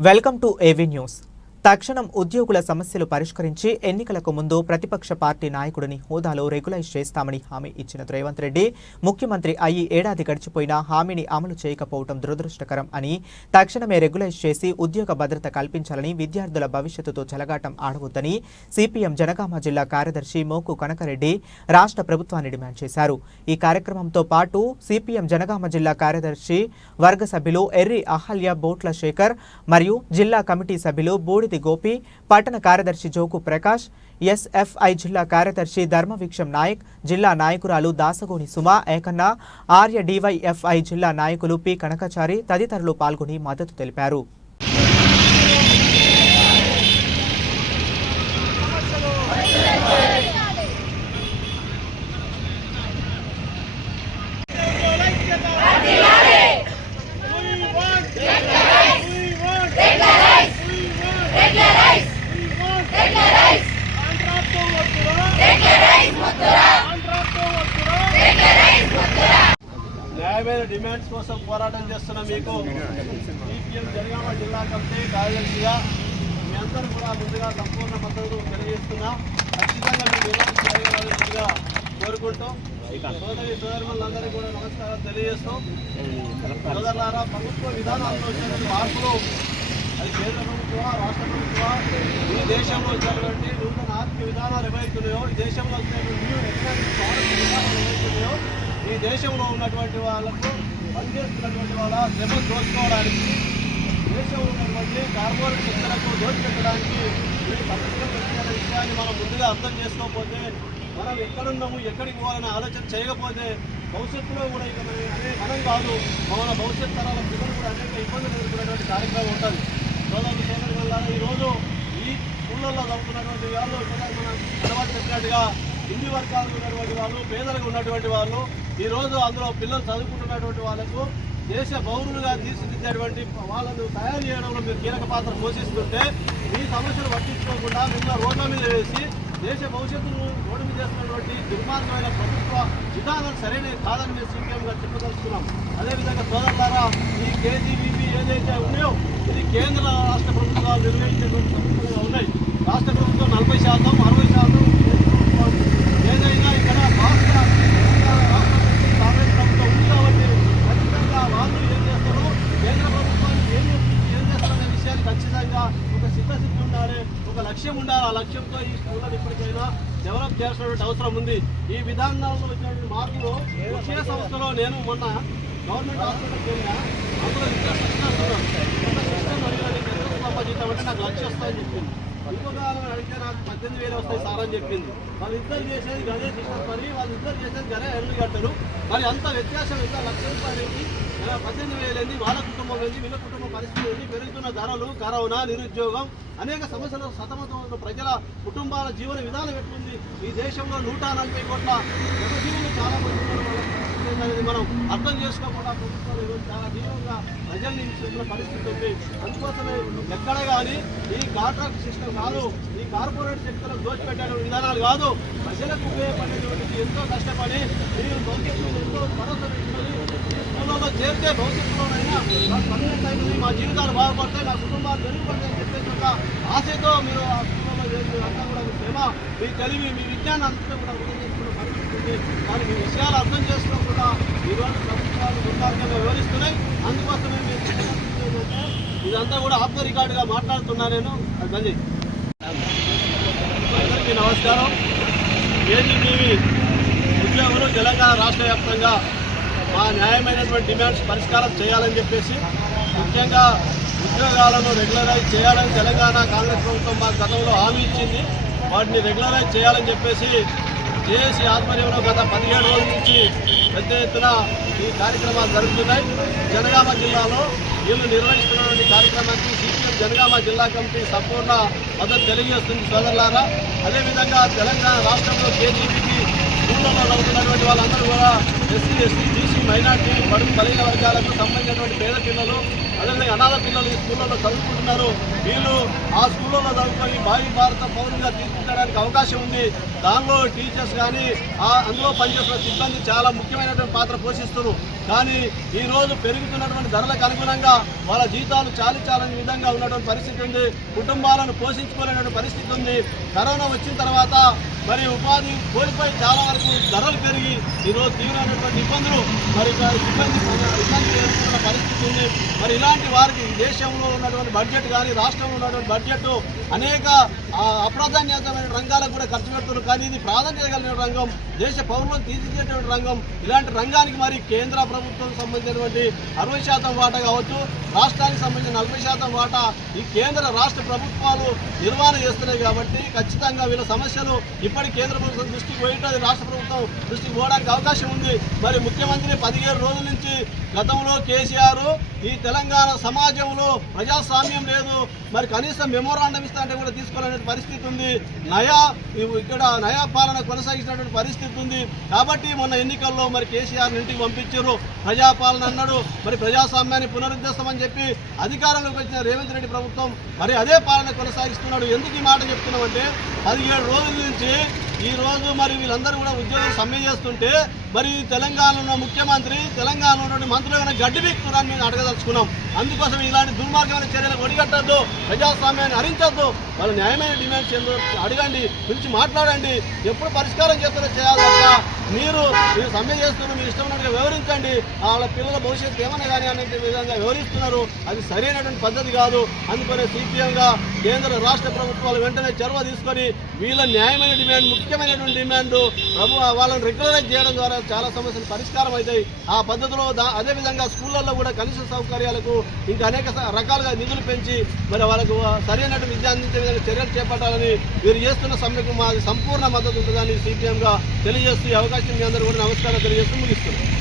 Welcome to AV news. తక్షణం ఉద్యోగుల సమస్యలు పరిష్కరించి ఎన్నికలకు ముందు ప్రతిపక్ష పార్టీ నాయకుడిని హోదాలో రెగ్యులైజ్ చేస్తామని హామీ ఇచ్చిన రేవంత్ రెడ్డి ముఖ్యమంత్రి అయ్యి ఏడాది గడిచిపోయినా హామీని అమలు చేయకపోవడం దురదృష్టకరం అని, తక్షణమే రెగ్యులైజ్ చేసి ఉద్యోగ భద్రత కల్పించాలని, విద్యార్థుల భవిష్యత్తుతో చెలగాటం ఆడవద్దని సిపిఎం జనగామ జిల్లా కార్యదర్శి మోకు కనకరెడ్డి రాష్ట్ర ప్రభుత్వాన్ని డిమాండ్ చేశారు. ఈ కార్యక్రమంతో పాటు సిపిఎం జనగామ జిల్లా కార్యదర్శి వర్గ సభ్యులు ఎర్రి అహల్య బోట్ల శేఖర్ మరియు జిల్లా కమిటీ సభ్యులు బూడిది గోపి, పట్టణ కార్యదర్శి జోకు ప్రకాష్, ఎస్ఎఫ్ఐ జిల్లా కార్యదర్శి ధర్మవీక్షం నాయక్, జిల్లా నాయకురాలు దాసగోని సుమ, ఏకన్న, ఆర్య డివైఎఫ్ఐ జిల్లా నాయకులు పి కనకాచారి తదితరులు పాల్గొని మద్దతు తెలిపారు. న్యాయమైన డిమాండ్స్ కోసం పోరాటం చేస్తున్న మీకు సిపిఎం జనగామ జిల్లా కమిటీ కార్యదర్శిగా మీ అందరూ కూడా ముందుగా సంపూర్ణ మద్దతు తెలియజేస్తున్నా. ఖచ్చితంగా మీరు ఎలాంటి చేయగలగా కోరుకుంటూ సోదరి సోదరులందరికీ కూడా నమస్కారం తెలియజేస్తూ, సోదరులారా, ప్రభుత్వ విధానాల్లో వచ్చినటువంటి మార్పులు అది కేంద్ర ప్రభుత్వమా రాష్ట్ర ప్రభుత్వమా ఈ దేశంలో వచ్చినటువంటి నూతన ఆర్థిక విధానాలు ఏవైతున్నాయో, ఈ దేశంలో వచ్చినటువంటి న్యూ ఎకనామిక్ పాలసీ విధానాలు ఏవైతున్నాయో, ఈ దేశంలో ఉన్నటువంటి వాళ్ళకు పనిచేస్తున్నటువంటి వాళ్ళ శ్రమ దోచుకోవడానికి, దేశంలో ఉన్నటువంటి కార్పొరేట్ శక్తులకు దోచిపెట్టడానికి వీళ్ళు పథకం పెట్టిన విషయాన్ని మనం ముందుగా అర్థం చేసుకోకపోతే, మనం ఎక్కడున్నాము ఎక్కడికి పోవాలని ఆలోచన చేయకపోతే భవిష్యత్తులో కూడా ఇక మనం కాదు మన భవిష్యత్ తరాల పిల్లలు కూడా అనేక ఇబ్బందులు ఎదుర్కొనేటువంటి కార్యక్రమం ఉంటుంది. సోదరుల వల్ల ఈరోజు ఈ స్కూళ్ళల్లో చదువుతున్నటువంటి వాళ్ళు మనం అలవాటు పెట్టినట్టుగా హిందీ వర్గాలు ఉన్నటువంటి వాళ్ళు, పేదలకు ఉన్నటువంటి వాళ్ళు, ఈరోజు అందులో పిల్లలు చదువుకుంటున్నటువంటి వాళ్ళకు దేశ పౌరులుగా తీర్చిదిద్దేటువంటి వాళ్ళను తయారు చేయడంలో మీరు కీలక పాత్ర పోషిస్తుంటే, మీ సమస్యలు పట్టించుకోకుండా మిమ్మల్ని రోడ్ల మీద వేసి దేశ భవిష్యత్తును రోడ్డు మీద చేస్తున్నటువంటి దుర్మార్గమైన ప్రభుత్వ విధానాలు సరైనవి కాదని మేము సీపీఎంగా చెప్పదలుచుకున్నాం. అదేవిధంగా సోదరులారా, ఈ కేజీబీపీ ఏదైతే ఉన్నాయో ఇది కేంద్ర రాష్ట్ర ప్రభుత్వాలు నిర్వహించేటువంటి సంస్థలుగా ఉన్నాయి. రాష్ట్ర ప్రభుత్వం 40%, 60% ఏదైనా ఇక్కడ రాష్ట్ర కాంగ్రెస్ ప్రభుత్వం ఉంది కాబట్టి ఖచ్చితంగా వాళ్ళు ఏం చేస్తారు, కేంద్ర ప్రభుత్వానికి ఏం చేస్తారనే విషయాన్ని ఖచ్చితంగా ఒక సిద్ధశుద్ధి ఉండాలి, ఒక లక్ష్యం ఉండాలి. ఆ లక్ష్యంతో ఈ స్కూళ్ళను ఇప్పటికైనా డెవలప్ చేయాల్సినటువంటి అవసరం ఉంది. ఈ విధానాల్లో వచ్చినటువంటి మార్పులు విషయ సంస్థలో నేను మొన్న గవర్నమెంట్ హాస్పిటల్కి వెళ్ళినా, అందులో ఇద్దరు సిస్టమ్ జీతం అంటే నాకు లక్ష వస్తాయని చెప్పింది. ఇంకొక అడిగితే నాకు 18,000 వస్తాయి సార్ అని చెప్పింది. వాళ్ళిద్దరు చేసేది గదే సిస్టమ్ పని, వాళ్ళిద్దరు చేసేది గదే ఎల్లు కట్టరు. మరి అంత వ్యత్యాసం ఎంత? ₹1,00,000 ఏంటి, 18,000 ఏంటి, వాళ్ళ కుటుంబం ఏంటి, వీళ్ళ కుటుంబ పరిస్థితి ఏంటి, పెరుగుతున్న ధరలు, కరోనా, నిరుద్యోగం, అనేక సమస్యలు సతమతం ఉన్న ప్రజల కుటుంబాల జీవన విధానం ఎట్లుంది, ఈ దేశంలో 140 కోట్ల జీవులు చాలా మంది ఉన్నారు. అనేది మనం అర్థం చేసుకోకుండా ప్రభుత్వాలు ఈరోజు చాలా తీవ్రంగా ప్రజల్ని హింసిస్తున్న పరిస్థితి ఉంది. అందుకోసమే ఎక్కడ కానీ ఈ కాంట్రాక్ట్ సిస్టమ్ కాదు, ఈ కార్పొరేట్ సెక్టర్లకు దోచిపెట్టే విధానాలు కాదు, ప్రజలకు ఉపయోగపడేటువంటి ఎంతో కష్టపడి మీరు భవిష్యత్తులో ఎంతో భరోసా పెట్టుకొని స్కూళ్ళలో చేరితే భవిష్యత్తులోనైనా నాకు పర్మనెంట్ అవుతుంది, మా జీవితాలు బాగుపడతాయి, నా కుటుంబాలు మెరుగుపడతాయని చెప్పేసి ఒక ఆశతో మీరు ఆ స్కూళ్ళలో చేసి అంతా కూడా మీ శ్రమ, మీ తెలివి, మీ విజ్ఞానం అంతా కూడా వృధా చేసుకున్న పరిస్థితి ఉంది. కానీ మీ విషయాలు అర్థం చేసుకోకుండా ఈరోజు ప్రభుత్వాలు దుర్మార్గంగా వివరిస్తున్నాయి. అందుకోసమే మీరు ఇదంతా కూడా ఆఫ్ ద రికార్డుగా మాట్లాడుతున్నా నేను. అది అందరికీ నమస్కారం. కేజీబీవీ ఉద్యోగులు తెలంగాణ రాష్ట్ర వ్యాప్తంగా మా న్యాయమైనటువంటి డిమాండ్స్ పరిష్కారం చేయాలని చెప్పేసి, ముఖ్యంగా ఉద్యోగాలను రెగ్యులరైజ్ చేయాలని తెలంగాణ కాంగ్రెస్ ప్రభుత్వం మా గతంలో హామీ ఇచ్చింది. వాటిని రెగ్యులరైజ్ చేయాలని చెప్పేసి జేఏసీ ఆధ్వర్యంలో గత 17 రోజుల నుంచి పెద్ద ఎత్తున ఈ కార్యక్రమాలు జరుగుతున్నాయి. జనగామ జిల్లాలో వీళ్ళు నిర్వహిస్తున్నటువంటి కార్యక్రమానికి సిపిఎం జనగామ జిల్లా కమిటీ సంపూర్ణ మద్దతు తెలియజేస్తుంది. సోదరులారా, అదేవిధంగా తెలంగాణ రాష్ట్రంలో కేజీబీకి స్కూళ్ళలో చదువుతున్నటువంటి వాళ్ళందరూ కూడా ఎస్సీ, ఎస్టీ, బీసీ, మైనార్టీ, బడుగు బలహీన వర్గాలకు సంబంధించినటువంటి పేద పిల్లలు, అదేవిధంగా అనాథ పిల్లలు ఈ స్కూళ్ళలో చదువుకుంటున్నారు. వీళ్ళు ఆ స్కూళ్ళలో చదువుకొని భావి భారత పౌరులుగా తీర్చిదిద్దడానికి అవకాశం ఉంది. దానిలో టీచర్స్ కానీ అందులో పనిచేస్తున్న సిబ్బంది చాలా ముఖ్యమైనటువంటి పాత్ర పోషిస్తున్నారు. కానీ ఈరోజు పెరుగుతున్నటువంటి ధరలకు అనుగుణంగా వాళ్ళ జీతాలు చాలని విధంగా ఉన్నటువంటి పరిస్థితి ఉంది. కుటుంబాలను పోషించుకోలేనటువంటి పరిస్థితి ఉంది. కరోనా వచ్చిన తర్వాత మరి ఉపాధి కోల్పోయి చాలా వరకు ధరలు పెరిగి ఈరోజు తీవ్రమైనటువంటి ఇబ్బందులు మరి ఇబ్బంది ఎదుర్కొన్న పరిస్థితి ఉంది. మరి ఇలాంటి వారికి దేశంలో ఉన్నటువంటి బడ్జెట్ కానీ రాష్ట్రంలో ఉన్నటువంటి బడ్జెట్ అనేక అప్రాధాన్యతమైన రంగాలకు కూడా ఖర్చు పెడుతున్నారు. కానీ ఇది ప్రాధాన్యత కలిగిన రంగం, దేశ పౌరులను తీర్చిదిద్దేటువంటి రంగం. ఇలాంటి రంగానికి మరి కేంద్ర ప్రభుత్వం సంబంధించినటువంటి 60% వాటా కావచ్చు, రాష్ట్రానికి సంబంధించిన 40% వాటా ఈ కేంద్ర రాష్ట్ర ప్రభుత్వాలు నిర్వహణ చేస్తున్నాయి. కాబట్టి ఖచ్చితంగా వీళ్ళ సమస్యలు ఇప్పటి కేంద్ర ప్రభుత్వం దృష్టికి పోయింటే రాష్ట్ర ప్రభుత్వం దృష్టికి పోవడానికి అవకాశం ఉంది. మరి ముఖ్యమంత్రి 17 రోజుల నుంచి గతంలో కేసీఆర్ ఈ తెలంగాణ సమాజంలో ప్రజాస్వామ్యం లేదు, మరి కనీసం మెమోరాండం ఇస్తా అంటే కూడా తీసుకోవాలనే పరిస్థితి ఉంది. ఇక్కడ నయా పాలన కొనసాగించినటువంటి పరిస్థితి ఉంది. కాబట్టి మొన్న ఎన్నికల్లో మరి కేసీఆర్ ఇంటికి పంపించారు, ప్రజాపాలన అన్నాడు. మరి ప్రజాస్వామ్యాన్ని పునరుద్ధరిస్తామని చెప్పి అధికారంలోకి వచ్చిన రేవంత్ రెడ్డి ప్రభుత్వం మరి అదే పాలన కొనసాగిస్తున్నాడు. ఎందుకు ఈ మాట చెప్తున్నామంటే 17 రోజుల నుంచి ఈ రోజు మరి వీళ్ళందరూ కూడా ఉద్యోగులు సమ్మె చేస్తుంటే మరి తెలంగాణలో ఉన్న ముఖ్యమంత్రి, తెలంగాణలో ఉన్న మంత్రులు ఏమైనా గడ్డి బీక్కున్నారని మేము అడగదలుచుకున్నాం. అందుకోసం ఇలాంటి దుర్మార్గమైన చర్యలు ఒడిగట్టద్దు, ప్రజాస్వామ్యాన్ని హరించద్దు. వాళ్ళ న్యాయమైన డిమాండ్స్ ఏందో అడగండి, పిలిచి మాట్లాడండి. ఎప్పుడు పరిష్కారం చేస్తారో చేయాలి తప్ప మీరు సమ్మె చేస్తున్నారు, మీరు ఇష్టం ఉన్నట్టుగా వివరించండి. వాళ్ళ పిల్లల భవిష్యత్తు ఏమన్నా కానీ అనే విధంగా వివరిస్తున్నారు. అది సరైనటువంటి పద్ధతి కాదు. అందుకనే సిపిఎంగా కేంద్ర రాష్ట్ర ప్రభుత్వాలు వెంటనే చొరవ తీసుకొని వీళ్ళ న్యాయమైన డిమాండ్, ముఖ్యమైనటువంటి డిమాండ్ వాళ్ళని రెగ్యులరైజ్ చేయడం ద్వారా చాలా సమస్యలు పరిష్కారం అవుతాయి. ఆ పద్ధతిలో అదేవిధంగా స్కూళ్ళల్లో కూడా కనీస సౌకర్యాలకు ఇంకా అనేక రకాలుగా నిధులు పెంచి మరి వాళ్ళకు సరైనటువంటి విద్య అందించే విధంగా చర్యలు చేపట్టాలని వీరు చేస్తున్న సమ్మెకు మాది సంపూర్ణ మద్దతు ఉంటుందని సిపిఎంగా తెలియజేస్తూ ఈ అవకాశం మీ అందరూ కూడా నమస్కారం తెలియజేస్తూ ముగిస్తున్నాం.